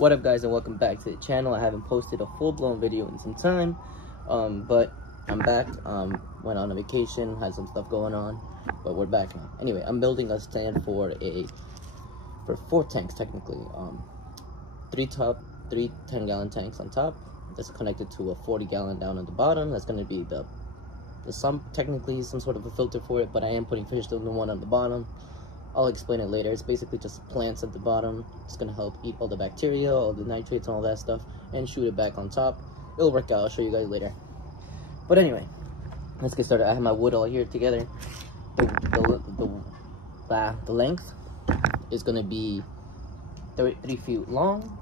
What up, guys, and welcome back to the channel. I haven't posted a full-blown video in some time, but I'm back. Went on a vacation, had some stuff going on, but we're back now. Anyway, I'm building a stand for 4 tanks technically. 3 10-gallon tanks on top. That's connected to a 40-gallon down at the bottom. That's going to be the sump, technically some sort of a filter for it, but I am putting fish in the one on the bottom. I'll explain it later. It's basically just plants at the bottom. It's gonna help eat all the bacteria, all the nitrates, and all that stuff, and shoot it back on top. It'll work out. I'll show you guys later. But anyway, let's get started. I have my wood all here together. The length is gonna be 3 feet long.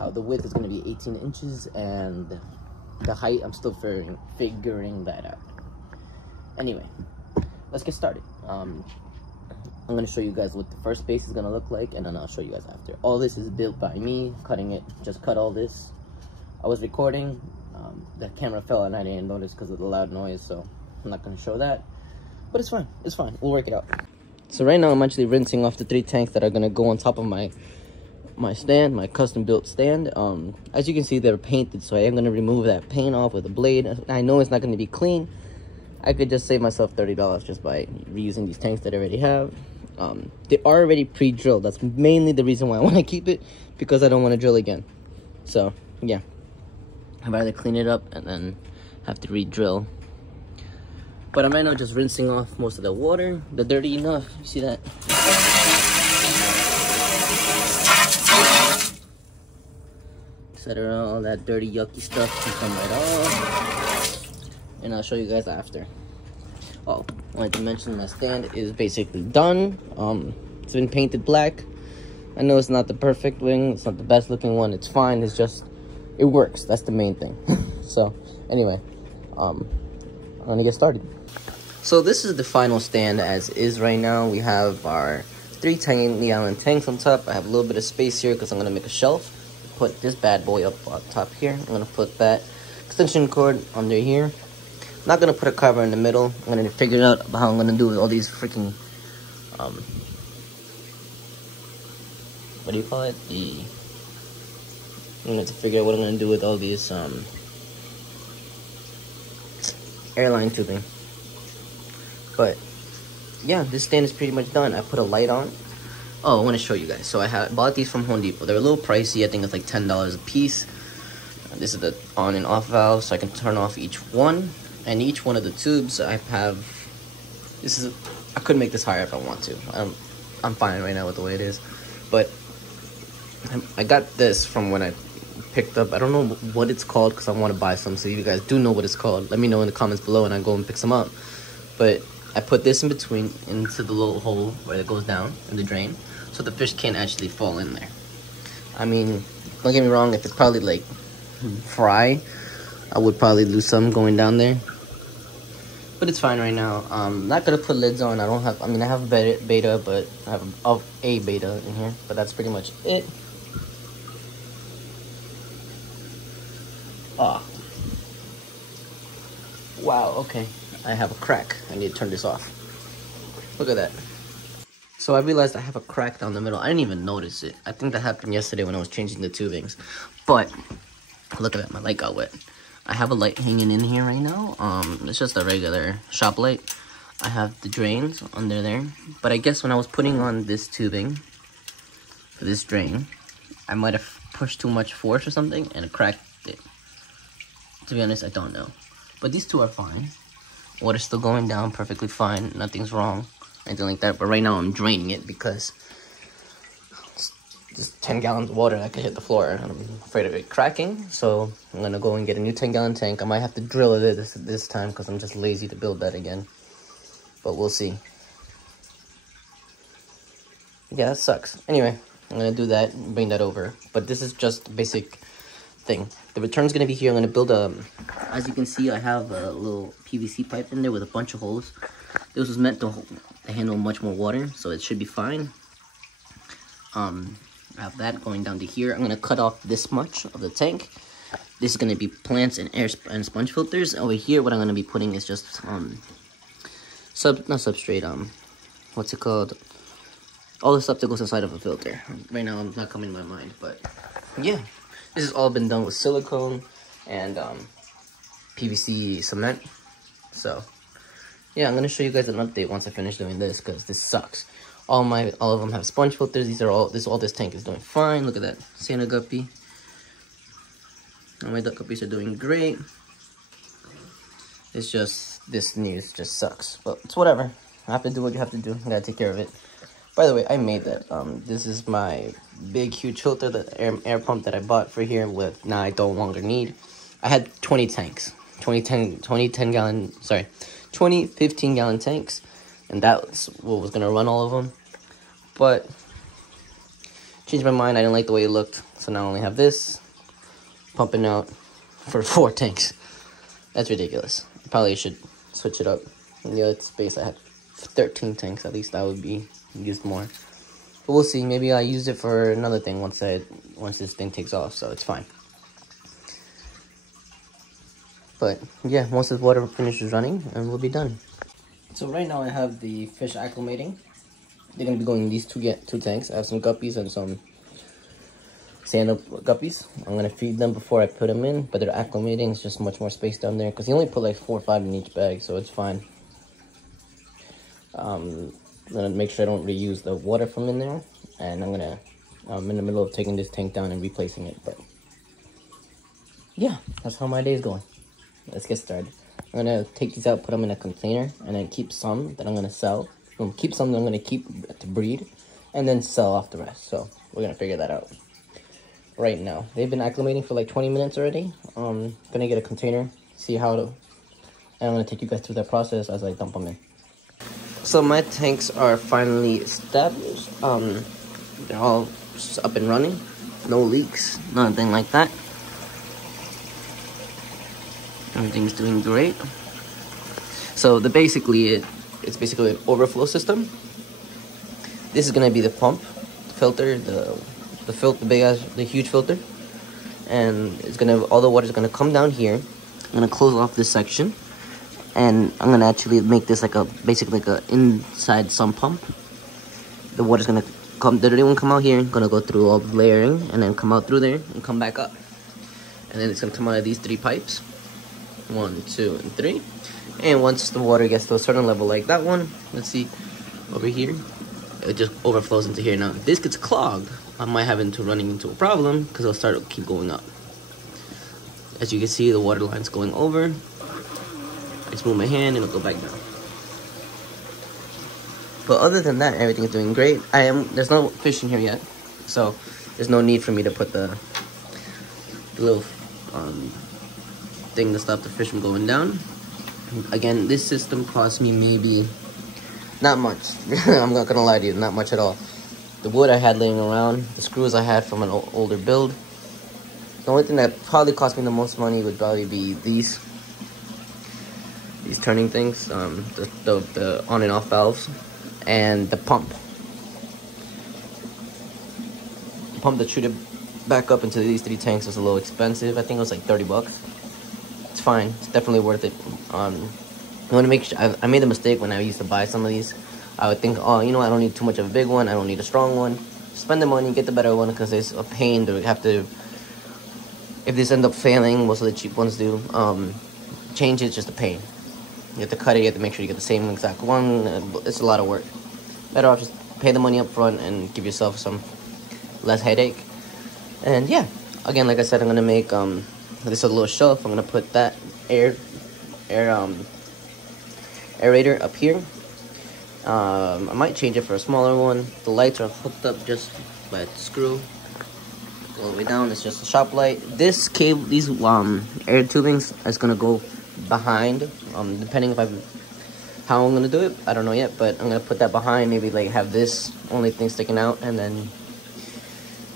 How the width is gonna be 18 inches, and the height, I'm still figuring that out. Anyway, let's get started. I'm going to show you guys what the first base is going to look like, and then I'll show you guys after. All this is built by me, cutting it, just cut all this. I was recording, the camera fell and I didn't notice because of the loud noise, so I'm not going to show that. But it's fine, we'll work it out. So right now I'm actually rinsing off the 3 tanks that are going to go on top of my stand, my custom built stand. As you can see, they're painted, so I am going to remove that paint off with a blade. I know it's not going to be clean. I could just save myself $30 just by reusing these tanks that I already have. They are already pre-drilled. That's mainly the reason why I want to keep it, because I don't want to drill again. So yeah, I'd rather clean it up and then have to re-drill. But I'm right now just rinsing off most of the water, the dirty enough. You see that? Etc. All that dirty, yucky stuff can come right off. And I'll show you guys after. Oh, I wanted to mention my stand is basically done. It's been painted black. I know it's not the perfect wing, it's not the best looking one, it's fine, it's just, it works, that's the main thing. So, anyway, I'm gonna get started. So this is the final stand as is right now. We have our 3 10-gallon tanks on top. I have a little bit of space here because I'm gonna make a shelf. Put this bad boy up on top here. I'm gonna put that extension cord under here. Not gonna put a cover in the middle. I'm gonna figure out how I'm gonna do with all these freaking what do you call it? I'm gonna have to figure out what I'm gonna do with all these airline tubing. But yeah, this stand is pretty much done. I put a light on. Oh, I want to show you guys. So I bought these from Home Depot. They're a little pricey. I think it's like $10 a piece. This is the on and off valve, so I can turn off each one. And each one of the tubes I have, I could make this higher if I want to. I'm fine right now with the way it is. But I got this from when I picked up, I don't know what it's called because I want to buy some. So if you guys do know what it's called, let me know in the comments below and I go and pick some up. But I put this in between, into the little hole where it goes down in the drain, so the fish can't actually fall in there. I mean, don't get me wrong, if it's probably like fry, I would probably lose some going down there. But it's fine right now. I'm not gonna put lids on. I have beta, but I have a beta in here. But that's pretty much it. Ah. Wow, okay. I have a crack. I need to turn this off. Look at that. So I realized I have a crack down the middle. I didn't even notice it. I think that happened yesterday when I was changing the tubings. But look at that, my light got wet. I have a light hanging in here right now. It's just a regular shop light. I have the drains under there. But I guess when I was putting on this tubing for this drain, I might have pushed too much force or something and it cracked it. To be honest, I don't know. But these two are fine. Water's still going down perfectly fine. Nothing's wrong. Anything like that. But right now I'm draining it because just 10 gallons of water that could hit the floor and I'm afraid of it cracking. So I'm gonna go and get a new 10-gallon tank. I might have to drill it this time because I'm just lazy to build that again. But we'll see. Yeah, that sucks. Anyway, I'm gonna do that and bring that over. But this is just a basic thing. The return's gonna be here. I'm gonna build as you can see, I have a little PVC pipe in there with a bunch of holes. This was meant to handle much more water, so it should be fine. I have that going down to here. I'm gonna cut off this much of the tank. This is gonna be plants and air and sponge filters. Over here, what I'm gonna be putting is just not substrate. What's it called? all the stuff that goes inside of a filter. Right now, I'm not coming to my mind, but yeah, this has all been done with silicone and PVC cement. So yeah, I'm gonna show you guys an update once I finish doing this, because this sucks. All of them have sponge filters. These are all this tank is doing fine. Look at that Santa guppy. All my duck guppies are doing great. It's just this news just sucks, but it's whatever. I have to do what you have to do. I gotta take care of it. By the way, I made that. This is my big, huge filter, the air pump that I bought for here. With now I don't longer need. I had 20 tanks, 20 15-gallon tanks, and that's what was gonna run all of them. But changed my mind. I didn't like the way it looked, so now I only have this pumping out for 4 tanks. That's ridiculous. I probably should switch it up. In the other space, I had 13 tanks. At least I would be used more. But we'll see. Maybe I'll use it for another thing once this thing takes off. So it's fine. But yeah, once this water finishes running, and we'll be done. So right now I have the fish acclimating. They're gonna be going in these two tanks. I have some guppies and some stand-up guppies. I'm gonna feed them before I put them in, but they're acclimating. It's just much more space down there because you only put like 4 or 5 in each bag, so it's fine. I'm gonna make sure I don't reuse the water from in there, and I'm in the middle of taking this tank down and replacing it. But yeah, that's how my day is going. Let's get started. I'm gonna take these out, put them in a container, and then keep some that I'm gonna sell. Keep some that I'm gonna keep to breed, and then sell off the rest. So we're gonna figure that out right now. They've been acclimating for like 20 minutes already. Gonna get a container, see how to, and I'm gonna take you guys through that process as I dump them in. So my tanks are finally established. They're all up and running. No leaks, nothing like that. Everything's doing great. So it's basically an overflow system. This is gonna be the pump, filter, the huge filter, and all the water is gonna come down here. I'm gonna close off this section, and I'm gonna actually make this basically like a inside sump pump. The water's gonna come, the dirty one come out here, gonna go through all the layering, and then come out through there and come back up, and then it's gonna come out of these 3 pipes. 1, 2, and 3. And once the water gets to a certain level like that one, let's see, over here, it just overflows into here. Now, if this gets clogged, I might have running into a problem because it'll start to keep going up. As you can see, the water line's going over. I just move my hand and it'll go back down. But other than that, everything's doing great. There's no fish in here yet, so there's no need for me to put the little thing to stop the fish from going down. Again, this system cost me maybe not much. I'm not gonna lie to you, not much at all. The wood I had laying around, the screws I had from an older build. The only thing that probably cost me the most money would probably be these turning things, the on and off valves, and the pump. The pump that shoot it back up into these 3 tanks was a little expensive. I think it was like 30 bucks. It's fine. It's definitely worth it. I want to make sure. I made a mistake when I used to buy some of these. I would think, oh, you know, I don't need too much of a big one. I don't need a strong one. Spend the money, get the better one, because it's a pain to have to. If this end up failing, most of the cheap ones do. Change it's just a pain. You have to cut it. You have to make sure you get the same exact one. It's a lot of work. Better off just pay the money up front and give yourself some less headache. And yeah, again, like I said, I'm gonna make this is a little shelf. I'm gonna put that aerator up here. I might change it for a smaller one. The lights are hooked up just by a screw all the way down. It's just a shop light. This cable, these air tubings is gonna go behind. Depending how I'm gonna do it, I don't know yet. But I'm gonna put that behind. Maybe like have this only thing sticking out, and then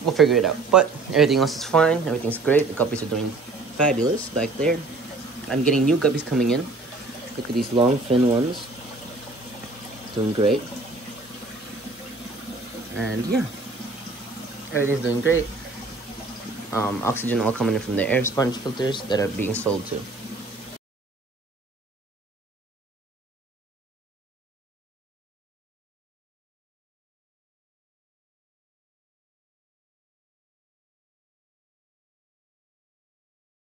we'll figure it out. But everything else is fine. Everything's great. The guppies are doing fabulous back there. I'm getting new guppies coming in. Look at these long fin ones. Doing great. And yeah, everything's doing great. Oxygen all coming in from the air sponge filters that are being sold too.